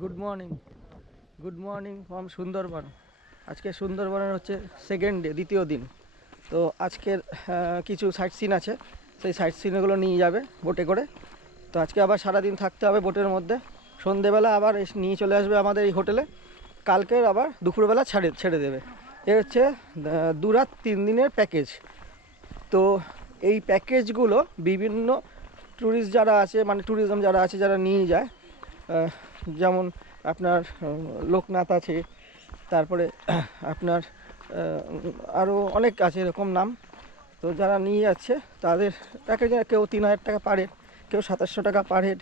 Good morning from Sundarban. আজকে সুন্দরবনের হচ্ছে সেকেন্ড ডে, দ্বিতীয় দিন। তো আজকের কিছু সাইট সিন আছে, সেই সাইট সিনগুলো নিয়ে যাবে বোটে করে। তো আজকে আবার সারাদিন থাকতে হবে বোটের মধ্যে। সন্ধেবেলা আবার নিয়ে চলে আসবে আমাদের এই হোটেলে। কালকের আবার দুপুরবেলা ছেড়ে দেবে। এ হচ্ছে 2 রাত 3 দিনের প্যাকেজ। তো এই প্যাকেজগুলো বিভিন্ন ট্যুরিস্ট যারা আছে, মানে ট্যুরিজম যারা আছে, যারা নিয়ে যায়, যেমন আপনার লোকনাথ আছে, তারপরে আপনার আরও অনেক আছে এরকম নাম। তো যারা নিয়ে যাচ্ছে তাদের প্যাকেজে কেউ 3000 টাকা পার হেড, কেউ 2700 টাকা পার হেড,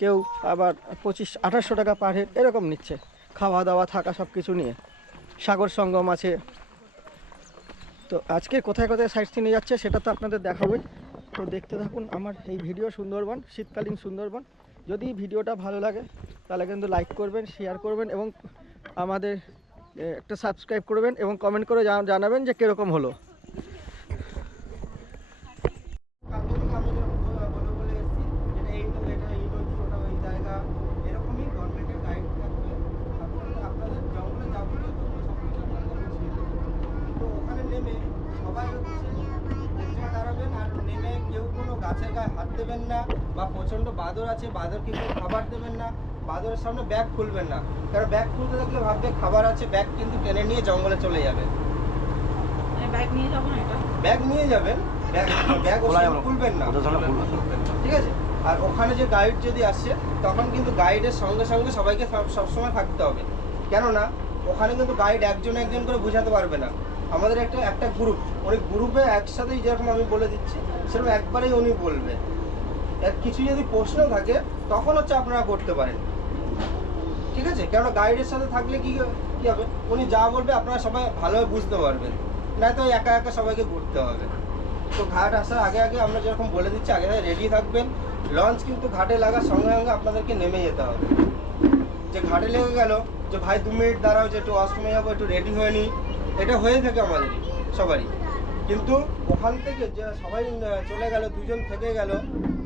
কেউ আবার 2500-2800 টাকা পার হেড এরকম নিচ্ছে, খাওয়া দাওয়া থাকা সব কিছু নিয়ে। সাগর সঙ্গম আছে। তো আজকে কোথায় কোথায় সাইট সিনে যাচ্ছে সেটা তো আপনাদের দেখাবই। তো দেখতে থাকুন আমার এই ভিডিও সুন্দরবন, শীতকালীন সুন্দরবন। যদি ভিডিওটা ভালো লাগে তাহলে কিন্তু লাইক করবেন, শেয়ার করবেন এবং আমাদের একটা সাবস্ক্রাইব করবেন এবং কমেন্ট করে জানাবেন যে কীরকম হলো। গাছের গায়ে হাত দেবেন না, বা প্রচন্ড বাদর আছে বাদরকে কেউ খাবার দেবেন না। বাদরের সামনে ব্যাগ খুলবেন না, কারণ ব্যাগ খুলতে থাকলে ভাববে খাবার আছে, ব্যাগ কিন্তু টেনে নিয়ে জঙ্গলে চলে যাবে। ব্যাগ নিয়ে যাবেন, ব্যাগ খুলবেন না, ঠিক আছে? আর ওখানে যে গাইড যদি আসে তখন কিন্তু গাইডের সঙ্গে সঙ্গে সবাইকে সবসময় থাকতে হবে, কেননা ওখানে কিন্তু গাইড একজন একজন করে বোঝাতে পারবে না। আমাদের একটা গ্রুপ, ওই গ্রুপে একসাথেই যেরকম আমি বলে দিচ্ছি সেরকম একবারেই উনি বলবে। কিছু যদি প্রশ্ন থাকে তখন হচ্ছে আপনারা করতে পারেন, ঠিক আছে? কেননা গাইডের সাথে থাকলে কি হবে, উনি যা বলবে আপনারা সবাই ভালোভাবে বুঝতে পারবেন, নয়তো একা একা সবাইকে ঘুরতে হবে। তো ঘাট আসার আগে আগে আমরা যেরকম বলে দিচ্ছি আগে রেডি থাকবেন। লঞ্চ কিন্তু ঘাটে লাগার সঙ্গে সঙ্গে আপনাদেরকে নেমে যেতে হবে। যে ঘাটে লেগে গেল যে ভাই 2 মিনিট দাঁড়াও, যে একটু ওয়াশরুমে যাবো, একটু রেডি হয়ে নিই, এটা হয়ে থাকে আমাদেরই সবারই। কিন্তু ওখান থেকে যে সবাই চলে গেল, 2 জন থেকে গেল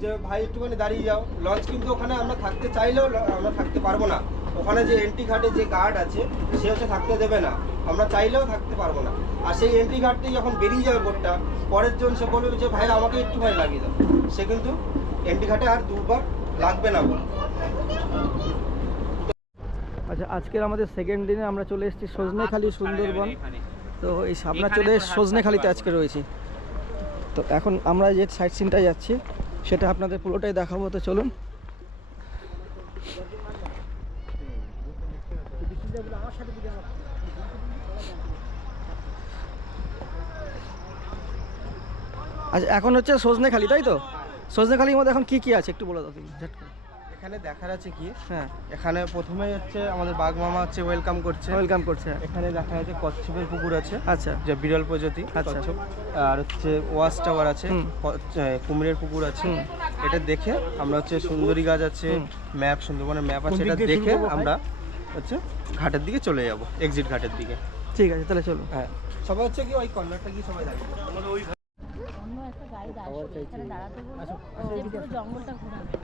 যে ভাই একটুখানি দাঁড়িয়ে যাও, লঞ্চ কিন্তু ওখানে আমরা থাকতে চাইলেও আমরা থাকতে পারবো না। ওখানে যে এন্ট্রি ঘাটে যে গার্ড আছে সে হচ্ছে থাকতে দেবে না, আমরা চাইলেও থাকতে পারবো না। আর সেই এন্ট্রি ঘাট থেকে যখন বেরিয়ে যাবে বোটটা, পরের জন সে বলবে যে ভাই আমাকে একটু ভাই লাগিয়ে দাও, সে কিন্তু এন্ট্রি ঘাটে আর 2বার লাগবে না বল। আচ্ছা, আজকের আমাদের সেকেন্ড দিনে আমরা চলে এসেছি সজনেখালি সুন্দরবন। তো এই আমরা চলে সজনেখালিতে আজকে রয়েছি। তো এখন আমরা যে সাইট সিনটায় যাচ্ছি সেটা আপনাদের পুরোটাই দেখাবো। তো চলুন। আচ্ছা, এখন হচ্ছে সজনেখালি, তাই তো? সজনেখালির মধ্যে এখন কি আছে একটু বলে দাও তুমি। এখানে দেখার আছে কি, হ্যাঁ, এখানে প্রথমে হচ্ছে আমাদের বাঘ মামা হচ্ছে ওয়েলকাম করছে। এখানে দেখা যাচ্ছে কচ্ছপের পুকুর আছে, আচ্ছা, যে বিরল প্রজাতি কচ্ছপ। আর হচ্ছে ওয়াচ টাওয়ার আছে, কুমিরের পুকুর আছে। এটা দেখে আমরা হচ্ছে সুন্দরী গাছ আছে, ম্যাপ, সুন্দরবনের ম্যাপ আছে, এটা দেখে আমরা হচ্ছে ঘাটের দিকে চলে যাব, এক্সিট ঘাটের দিকে। ঠিক আছে, তাহলে চলো। হ্যাঁ, সবাই হচ্ছে কি ওই কর্নারটা কি সবাই দাঁড়িয়ে আমাদের ওই অন্য একটা গাইড আসবে এখানে দাঁড়াতে বলবো, যে পুরো জঙ্গলটা ঘোরাবে।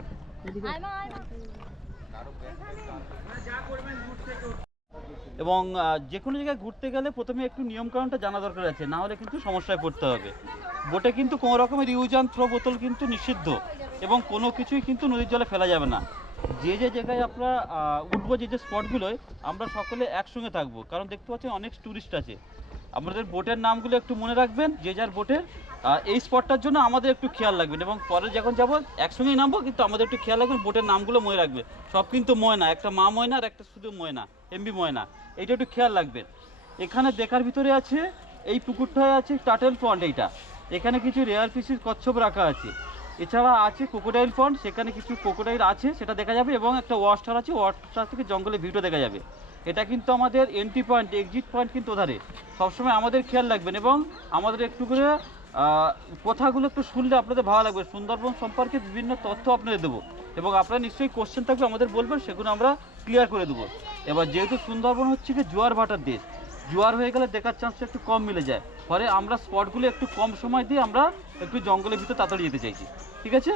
এবং যে কোনো জায়গায় ঘুরতে গেলে প্রথমে একটু নিয়মকানুনটা জানা দরকার আছে, না হলে কিন্তু সমস্যায় পড়তে হবে। বোটে কিন্তু কোনো রকমের ইউজ অ্যান্ড থ্রো বোতল কিন্তু নিষিদ্ধ, এবং কোনো কিছুই কিন্তু নদীর জলে ফেলা যাবে না। যে জায়গায় আমরা উঠবো, যে স্পটগুলোয় আমরা সকলে একসঙ্গে থাকবো, কারণ দেখতে পাচ্ছেন অনেক ট্যুরিস্ট আছে। আমাদের বোটের নামগুলো একটু মনে রাখবেন, যে যার বোটের এই স্পটটার জন্য আমাদের একটু খেয়াল রাখবেন, এবং পরে যখন যাবো একসঙ্গেই নামবো, কিন্তু আমাদের একটু খেয়াল রাখবেন বোটের নামগুলো মনে রাখবে। সব কিন্তু ময়না, একটা মা ময়না আর একটা শুধু ময়না, এমবি ময়না, এইটা একটু খেয়াল রাখবেন। এখানে দেখার ভিতরে আছে এই পুকুরটায় আছে টাটেল পন্ড, এখানে কিছু রেয়ার পিসিস কচ্ছপ রাখা আছে। এছাড়া আছে ক্রোকোডাইল পন্ড, সেখানে কিছু ক্রোকোডাইল আছে, সেটা দেখা যাবে, এবং একটা ওয়াশটার আছে, ওয়াশটার থেকে জঙ্গলের ভিউটা দেখা যাবে। এটা কিন্তু আমাদের এন্ট্রি পয়েন্ট, এক্সিট পয়েন্ট কিন্তু ওধারে, সবসময় আমাদের খেয়াল রাখবেন। এবং আমাদের একটু করে কথাগুলো একটু শুনলে আপনাদের ভালো লাগবে। সুন্দরবন সম্পর্কে বিভিন্ন তথ্য আপনাদের দেবো, এবং আপনারা নিশ্চয়ই কোশ্চেন থাকবে আমাদের বলবেন, সেগুলো আমরা ক্লিয়ার করে দেবো। এবার যেহেতু সুন্দরবন হচ্ছে কি জোয়ার ভাটার দেশ, জোয়ার হয়ে গেলে দেখার চান্সটা একটু কম মিলে যায়, ফলে আমরা স্পটগুলো একটু কম সময় দিয়ে আমরা একটু জঙ্গলের ভিতর তাড়াতাড়ি যেতে চাইছি, ঠিক আছে?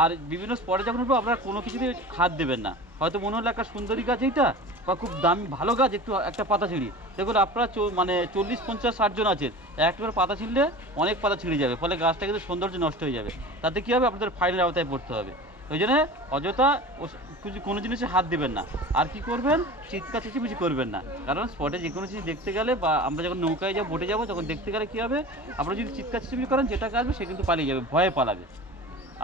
আর বিভিন্ন স্পটে যখন উঠবো আপনারা কোনো কিছুতে হাত দেবেন না, হয়তো মনে হলো একটা সুন্দরী গাছ এইটা বা খুব দামি ভালো গাছ, একটু একটা পাতা ছিঁড়ি, দেখুন আপনারা মানে 40-50-60 জন আছেন, একটা করে পাতা ছিঁড়লে অনেক পাতা ছিঁড়ে যাবে, ফলে গাছটা কিন্তু সৌন্দর্য নষ্ট হয়ে যাবে। তাতে কী হবে, আপনাদের ফাইনের আওতায় পড়তে হবে। ওই জন্য অযথা কোনো জিনিসে হাত দেবেন না। আর কি করবেন, চিৎকার চেঁচিমেচি করবেন না, কারণ স্পটে যে কোনো জিনিস দেখতে গেলে বা আমরা যখন নৌকায় যাবো, বোটে যাবো, তখন দেখতে গেলে কী হবে, আপনারা যদি চিৎকার চেঁচিমেচি করেন, যেটা আসবে সে কিন্তু পালিয়ে যাবে, ভয়ে পালাবে।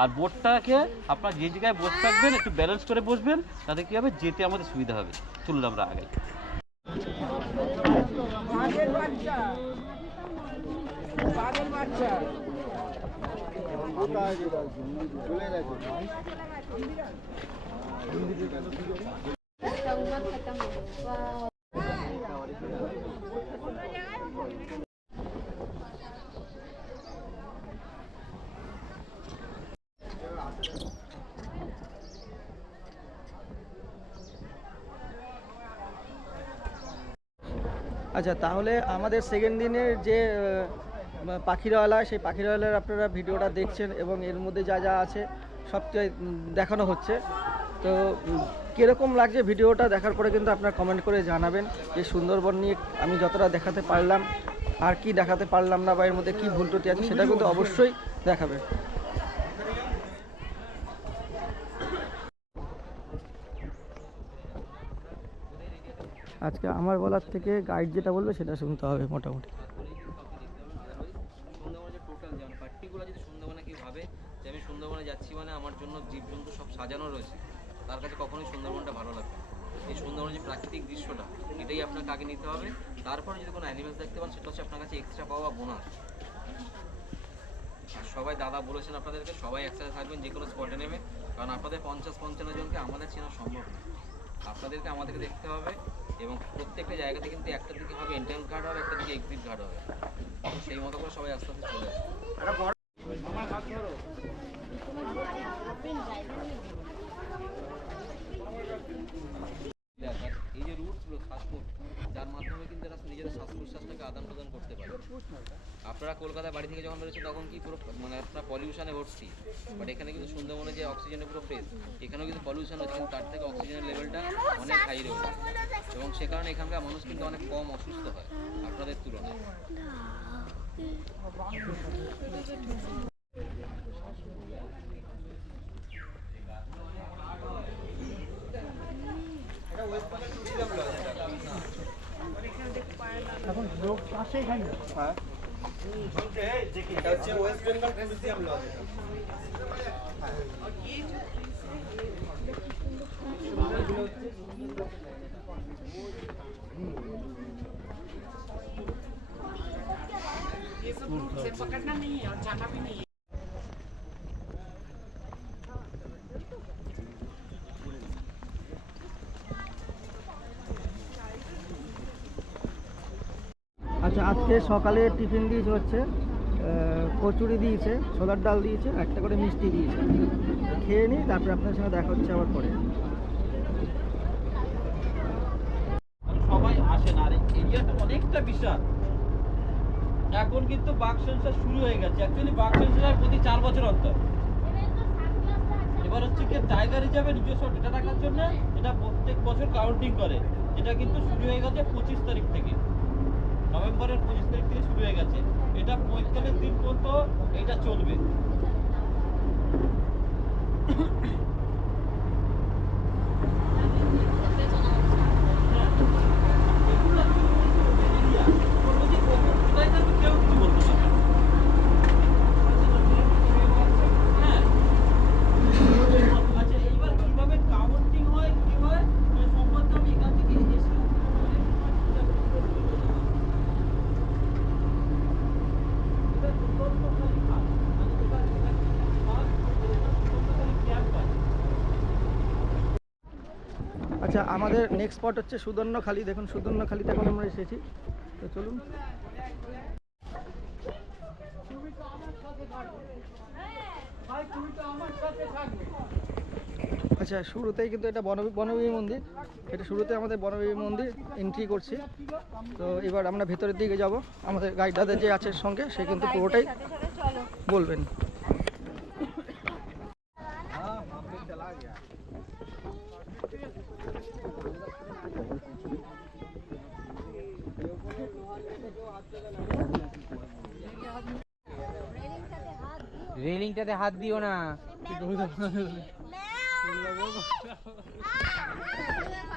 আর বোটটাকে আপনার যে জায়গায় বসে থাকবেন একটু ব্যালেন্স করে বসবেন, তাতে কী হবে, যেতে আমাদের সুবিধা হবে। চলুন আমরা আগে। আচ্ছা, তাহলে আমাদের সেকেন্ড দিনের যে পাখিরাওয়ালা, সেই পাখিরাওয়ালার আপনারা ভিডিওটা দেখছেন এবং এর মধ্যে যা যা আছে সবটাই দেখানো হচ্ছে। তো কীরকম লাগছে ভিডিওটা দেখার পরে কিন্তু আপনারা কমেন্ট করে জানাবেন যে সুন্দরবন নিয়ে আমি যতটা দেখাতে পারলাম আর কি দেখাতে পারলাম না, বা এর মধ্যে কী ভুল ত্রুটি আছে সেটা কিন্তু অবশ্যই দেখাবেন। আজকে আমার বলার থেকে গাইড যেটা বলবে সেটা শুনতে হবে মোটামুটি। সুন্দরবনে টোটাল যেমন পার্টিকুলার যদি সুন্দরবনে কেউ ভাবে যে আমি সুন্দরবনে যাচ্ছি মানে আমার জন্য জীবজন্তু সব সাজানো রয়েছে, তার কাছে কখনোই সুন্দরবনটা ভালো লাগবে না। এই সুন্দরবনের যে প্রাকৃতিক দৃশ্যটা, এটাই আপনাকে আগে নিতে হবে। তারপরে যদি কোনো অ্যানিমেলস দেখতে পান, সেটা হচ্ছে আপনার কাছে এক্সট্রা পাওয়া বোনাস। আর সবাই দাদা বলেছেন আপনাদেরকে, সবাই একসাথে থাকবেন যে কোনো স্পটে নেমে, কারণ আপনাদের 50-55 জনকে আমাদের চেনা সম্ভব না। আপনাদেরকে আমাদেরকে দেখতে হবে, এবং প্রত্যেকটা জায়গাতে কিন্তু একটা দিকে হবে এন্ট্রান্স গার্ড হবে, একটা দিকে এক্সিট গার্ড হবে। সেই মতো করে সবাই আস্তে আস্তে চলে আসবে। এই যে রুটসগুলো, শ্বাসমূল, যার মাধ্যমে কিন্তু এরা নিজেদের শ্বাস প্রশ্বাসটাকে আদান প্রদান করতে পারে। আপনারা কলকাতায় বাড়ি থেকে যখন বেরোচ্ছেন তখন কি পুরো মানে আপনার পলিউশনে ভর্তি, বাট এখানে কিন্তু সুন্দরবনে যে অক্সিজেনের পুরো ফ্রেশ, এখানেও কিন্তু পলিউশন হচ্ছে, কিন্তু তার থেকে অক্সিজেনের লেভেলটা অনেক হাই রয়েছে, এবং সে কারণে এখানকার মানুষ কিন্তু অনেক কম অসুস্থ হয় আপনাদের তুলনায়। এখন লোক পাশেই খাই না। হ্যাঁ, এটা হচ্ছে ওয়েস্ট বেঙ্গল মিউজিয়াম লজ। से पकड़ना नहीं है और जाना भी नहीं है। আচ্ছা, আজকে সকালে টিফিন দিয়েছে হচ্ছে কচুরি দিয়েছে, ছোলার ডাল দিয়েছে, একটা করে মিষ্টি দিয়েছে। খেয়ে নিই, তারপরে আপনার সঙ্গে দেখা হচ্ছে আবার পরে। সবাই আসেন, আর এরিয়াটা অনেকটা বিশাল। এখন কিন্তু বাঘ সেন্সাস শুরু হয়ে গেছে, অ্যাকচুয়ালি বাঘ সেন্সাস হয় প্রতি 4 বছর অন্তর। এবার হচ্ছে কি টাইগার রিজার্ভে নিজস্ব ডেটা রাখার জন্য এটা প্রত্যেক বছর কাউন্টিং করে, এটা কিন্তু শুরু হয়ে গেছে 25 তারিখ থেকে, নভেম্বরের 25 তারিখ থেকে শুরু হয়ে গেছে। এটা 45 দিন পর্যন্ত এটা চলবে। আচ্ছা, আমাদের নেক্সট স্পট হচ্ছে সুদর্ণখালি। দেখুন সুদর্ণখালিতে এখন আমরা এসেছি, তো চলুন। আচ্ছা, শুরুতেই কিন্তু এটা বনবিবি মন্দির, এটা শুরুতে আমাদের বনবিবি মন্দির এন্ট্রি করছি। তো এবার আমরা ভেতরের দিকে যাব, আমাদের গাইড দাদা যে আছে সঙ্গে সে কিন্তু পুরোটাই বলবেন। এইটাতে হাত দিও না।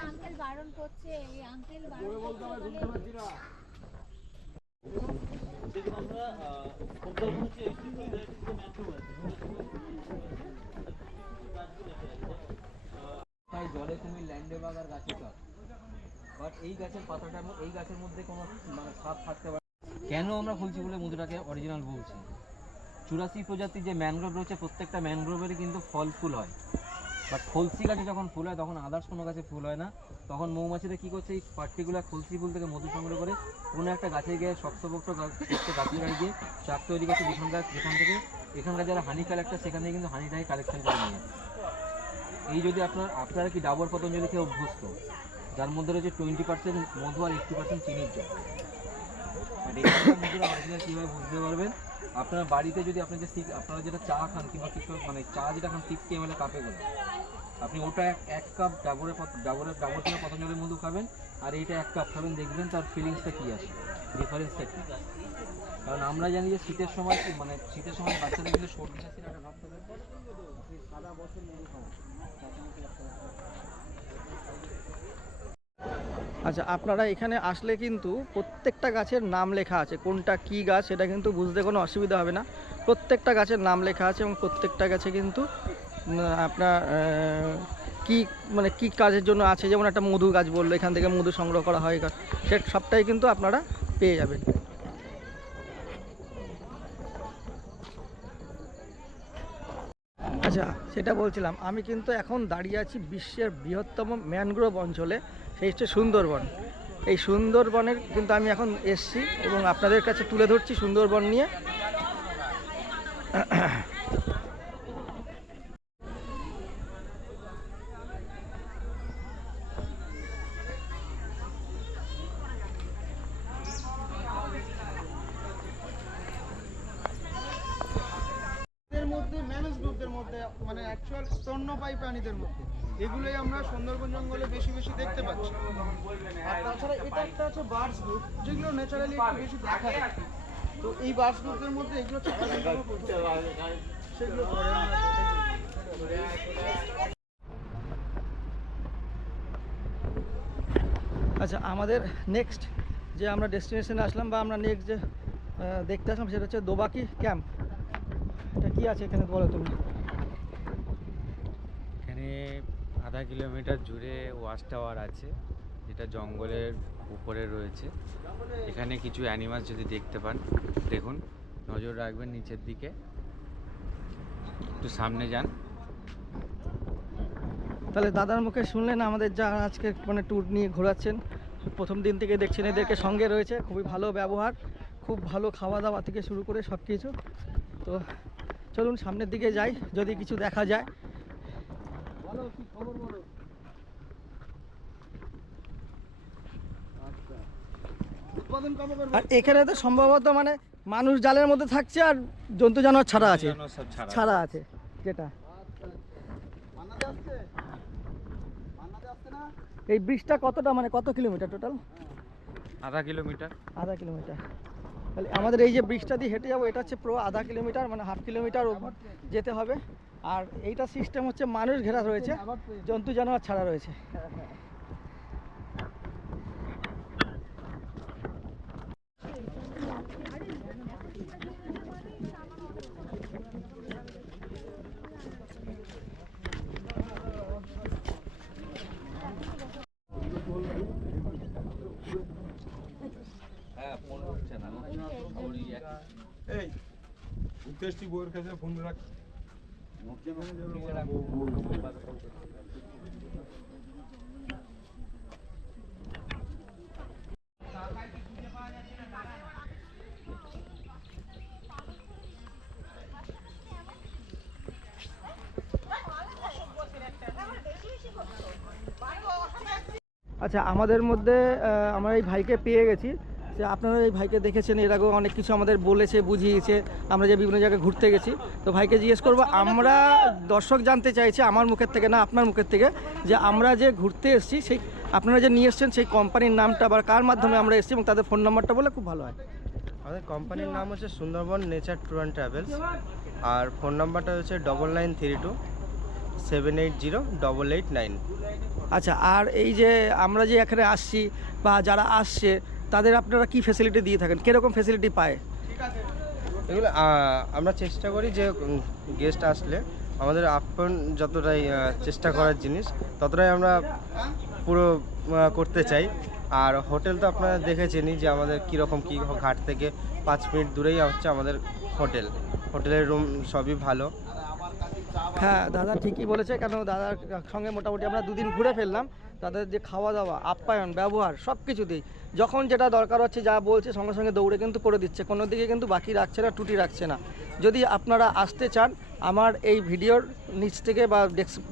আঙ্কেল বারণ করছে, এই আঙ্কেল বারণ করছে। দেখুন আমরা সুন্দরবনের যে তাই জলে কুমির, ল্যান্ডে বাগ আর গাছে সাপ, বাট এই গাছের পাতাটা এই গাছের মধ্যে কোনো মানে সাপ থাকতে পারে। কেন আমরা বলছি বলে মধুটাকে অরিজিনাল বলছি, 84 প্রজাতির যে ম্যানগ্রোভ রয়েছে প্রত্যেকটা ম্যানগ্রোভেরই কিন্তু ফল ফুল হয়, বাট খলসি গাছে যখন ফুল হয় তখন আদার্স কোনো গাছে ফুল হয় না। তখন মৌমাছিরা কী করছে, এই পার্টিকুলার খলসি ফুল থেকে মধু সংগ্রহ করে কোনো একটা গাছে গিয়ে শক্তপোক্ত গাছের গায়ে গিয়ে চাক তৈরি করছে, যেখান থেকে এখানকার যারা হানি কালেক্টর সেখান থেকে কিন্তু হানিটাকে কালেকশন করে নিয়ে আসে। এই যদি আপনারা কি ডাবর পতঞ্জলি খেয়ে অভ্যস্ত, যার মধ্যে রয়েছে 20% মধু আর 80% চিনির জল। আর এই মধুরা অরিজিনাল কীভাবে বুঝতে পারবেন, আপনার বাড়িতে যদি আপনারা যেটা চা খান কিংবা কিছু মানে চা যেটা খান 60 ml কাপে করে, আপনি ওটা এক কাপ ডাবর থেকে পতঞ্জলি মধু খাবেন আর এইটা 1 কাপ খাবেন, দেখবেন তার ফিলিংসটা কী আসে, ডিফারেন্সটা কী। কারণ আমরা জানি যে শীতের সময় বাচ্চাদের কিন্তু সর্দি কাশির একটা ভাব থাকে, সারা বছর মধু খাওয়া। আচ্ছা, আপনারা এখানে আসলে কিন্তু প্রত্যেকটা গাছের নাম লেখা আছে, কোনটা কি গাছ সেটা কিন্তু বুঝতে কোনো অসুবিধা হবে না। প্রত্যেকটা গাছের নাম লেখা আছে এবং প্রত্যেকটা গাছে কিন্তু আপনার কি মানে কি কাজের জন্য আছে, যেমন একটা মধু গাছ বললো এখান থেকে মধু সংগ্রহ করা হয়, সে সবটাই কিন্তু আপনারা পেয়ে যাবেন। আচ্ছা, সেটা বলছিলাম, আমি কিন্তু এখন দাঁড়িয়ে আছি বিশ্বের বৃহত্তম ম্যানগ্রোভ অঞ্চলে, সেই হচ্ছে সুন্দরবন। এই সুন্দরবনের কিন্তু আমি এখন এসছি এবং আপনাদের কাছে তুলে ধরছি সুন্দরবন নিয়ে। মানে অ্যাকচুয়াল স্তন্যপায়ী প্রাণীদের মধ্যে এগুলোই আমরা সুন্দরবন জঙ্গলে বেশি বেশি দেখতে পাচ্ছি। আর তাছাড়া এটা একটা হচ্ছে বার্ডস গ্রুপ, যেগুলো ন্যাচারালি একটু বেশি দেখা যায়। তো এই বার্ডস গ্রুপের মধ্যে এগুলো সেগুলো আচ্ছা, আমাদের নেক্সট যে আমরা ডেস্টিনেশনে আসলাম বা আমরা নেক্সট যে দেখতে আসলাম সেটা হচ্ছে দোবাকি ক্যাম্প। এটা কি আছে এখানে বলো তুমি? এখানে আধা কিলোমিটার জুড়ে ওয়াচ টাওয়ার আছে, যেটা জঙ্গলের উপরে রয়েছে। এখানে কিছু অ্যানিমালস যদি দেখতে পান, দেখুন, নজর রাখবেন নিচের দিকে, একটু সামনে যান। তাহলে দাদার মুখে শুনলেন আমাদের যারা আজকে মানে ট্যুর নিয়ে ঘোরাচ্ছেন, প্রথম দিন থেকে দেখছেন এদেরকে সঙ্গে রয়েছে, খুবই ভালো ব্যবহার, খুব ভালো খাওয়া দাওয়া থেকে শুরু করে সব কিছু। তো চলুন সামনের দিকে যাই, যদি কিছু দেখা যায়। আর এখানে তো সম্ভবত মানে মানুষ জালের মধ্যে থাকছে আর জন্তু জানোয়ার ছাড়া আছে, ছাড়া আছে যেটা। এই ব্রিজটা কতটা মানে কত কিলোমিটার টোটাল? আধা কিলোমিটার। আধা কিলোমিটার। তাহলে আমাদের এই যে ব্রিজটা দিয়ে হেঁটে যাবো, এটা হচ্ছে পুরো আধা কিলোমিটার, মানে হাফ কিলোমিটার যেতে হবে। আর এইটা সিস্টেম হচ্ছে মানুষ ঘেরা রয়েছে, জন্তু জানোয়ার ছাড়া রয়েছে। এই উদ্দেশ্যটি বউয়ের কাছে ফোন রাখ। আচ্ছা, আমাদের মধ্যে আমরা এই ভাইকে পেয়ে গেছি। যে আপনারা এই ভাইকে দেখেছেন, এর আগেও অনেক কিছু আমাদের বলেছে, বুঝিয়েছে, আমরা যে বিভিন্ন জায়গায় ঘুরতে গেছি। তো ভাইকে জিজ্ঞেস করবো, আমরা দর্শক জানতে চাইছে আমার মুখের থেকে না আপনার মুখের থেকে, যে আমরা যে ঘুরতে এসেছি সেই আপনারা যে নিয়ে এসছেন সেই কোম্পানির নামটা বা কার মাধ্যমে আমরা এসেছি এবং তাদের ফোন নাম্বারটা বলে খুব ভালো হয়। আমাদের কোম্পানির নাম হচ্ছে Sundarban nature tour and travels. আর ফোন নাম্বারটা হচ্ছে 9932 780 889। আচ্ছা, আর এই যে আমরা যে এখানে আসছি বা যারা আসছে তাদের আপনারা কি ফ্যাসিলিটি দিয়ে থাকেন, কীরকম ফ্যাসিলিটি পায়? এগুলো আমরা চেষ্টা করি যে গেস্ট আসলে আমাদের আপন যতটাই চেষ্টা করার জিনিস ততটাই আমরা পুরো করতে চাই। আর হোটেল তো আপনারা দেখেছেনই যে আমাদের কীরকম কী, ঘাট থেকে 5 মিনিট দূরেই হচ্ছে আমাদের হোটেলের রুম সবই ভালো। হ্যাঁ দাদা ঠিকই বলেছে, কেন দাদার সঙ্গে মোটামুটি আমরা 2 দিন ঘুরে ফেললাম। তাদের যে খাওয়া দাওয়া, আপ্যায়ন, ব্যবহার সব কিছুতেই যখন যেটা দরকার হচ্ছে যা বলছে সঙ্গে সঙ্গে দৌড়ে কিন্তু করে দিচ্ছে, কোনো দিকে কিন্তু বাকি রাখছে না, ত্রুটি রাখছে না। যদি আপনারা আসতে চান আমার এই ভিডিওর নিচ থেকে বা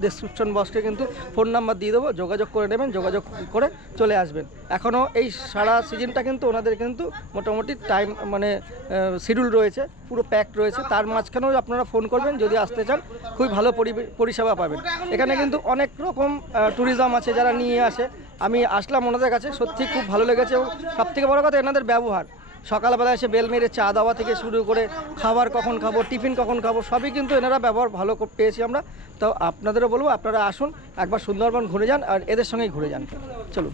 ডেসক্রিপশন বক্সে কিন্তু ফোন নাম্বার দিয়ে দেবো, যোগাযোগ করে নেবেন, যোগাযোগ করে চলে আসবেন। এখনও এই সারা সিজনটা কিন্তু ওনাদের কিন্তু মোটামুটি টাইম মানে শিডিউল রয়েছে, পুরো প্যাকড রয়েছে। তার মাঝখানেও আপনারা ফোন করবেন যদি আসতে চান, খুবই ভালো পরিষেবা পাবেন। এখানে কিন্তু অনেক রকম ট্যুরিজম আছে যারা নিয়ে আসে। আমি আসলাম ওনাদের কাছে, সত্যি খুব ভালো লেগেছে। এবং সবথেকে বড় কথা এনাদের ব্যবহার, সকালবেলা এসে বেল মেরে চা দেওয়া থেকে শুরু করে খাবার কখন খাবো, টিফিন কখন খাবো, সবই কিন্তু এনারা ব্যবহার ভালো পেয়েছি আমরা। তো আপনাদেরও বলবো আপনারা আসুন, একবার সুন্দরবন ঘুরে যান আর এদের সঙ্গেই ঘুরে যান। চলুন।